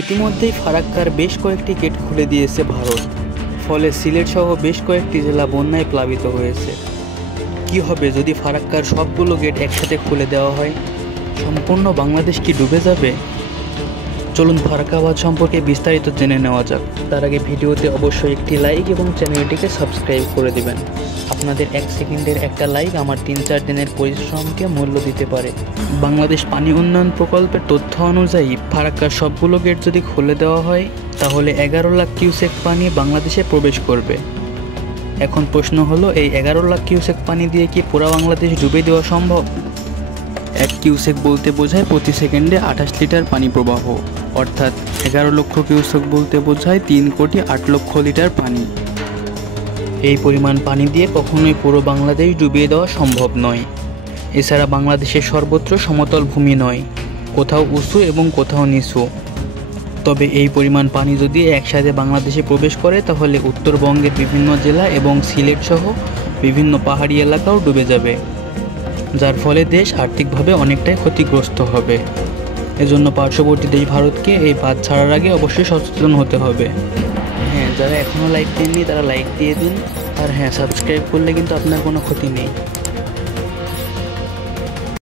ইতিমধ্যেই ফারাক্কার বেশ কয়েকটি গেট খুলে দিয়েছে ভারত, ফলে সিলেট সহ বেশ কয়েকটি জেলা বন্যায় প্লাবিত হয়েছে। কি হবে যদি ফারাক্কার সবগুলো গেট একসাথে খুলে দেওয়া হয়? সম্পূর্ণ বাংলাদেশ কি ডুবে যাবে? চলুন ফারাক্কাবাদ সম্পর্কে বিস্তারিত জেনে নেওয়া যাক। তার আগে ভিডিওতে অবশ্যই একটি লাইক এবং চ্যানেলটিকে সাবস্ক্রাইব করে দিবেন। আপনাদের 1 সেকেন্ডের একটা লাইক আমার 3-4 দিনের পরিশ্রমকে মূল্য দিতে পারে। বাংলাদেশ পানি উন্নয়ন প্রকল্পের তথ্য অনুযায়ী ফারাক্কার সবগুলো গেট যদি খুলে দেওয়া হয় তাহলে 11 লাখ কিউসেক পানি বাংলাদেশে প্রবেশ করবে। এখন প্রশ্ন হলো, এই 11 লাখ কিউসেক পানি দিয়ে কি পুরো বাংলাদেশ ডুবে দেওয়া সম্ভব? 1 কিউসেক বলতে বোঝায় প্রতি সেকেন্ডে 28 লিটার পানি প্রবাহ, অর্থাৎ 11 লক্ষ কিউসেক বলতে বোঝায় 3 কোটি 8 লক্ষ লিটার পানি। এই পরিমাণ পানি দিয়ে কখনোই পুরো বাংলাদেশ ডুবিয়ে দেওয়া সম্ভব নয়। এছাড়া বাংলাদেশের সর্বত্র সমতল ভূমি নয়, কোথাও উঁচু এবং কোথাও নিচু। তবে এই পরিমাণ পানি যদি একসাথে বাংলাদেশে প্রবেশ করে তাহলে উত্তরবঙ্গের বিভিন্ন জেলা এবং সিলেট সহ বিভিন্ন পাহাড়ি এলাকাও ডুবে যাবে, যার ফলে দেশ আর্থিকভাবে অনেকটাই ক্ষতিগ্রস্ত হবে। এজন্য পার্শ্ববর্তী দেশ ভারতকে এই বাঁধ ছাড়ার আগে অবশ্যই সচেতন হতে হবে। হ্যাঁ, যারা এখনও লাইক দেননি তারা লাইক দিয়ে দিন, আর হ্যাঁ, সাবস্ক্রাইব করলে কিন্তু আপনার কোনো ক্ষতি নেই।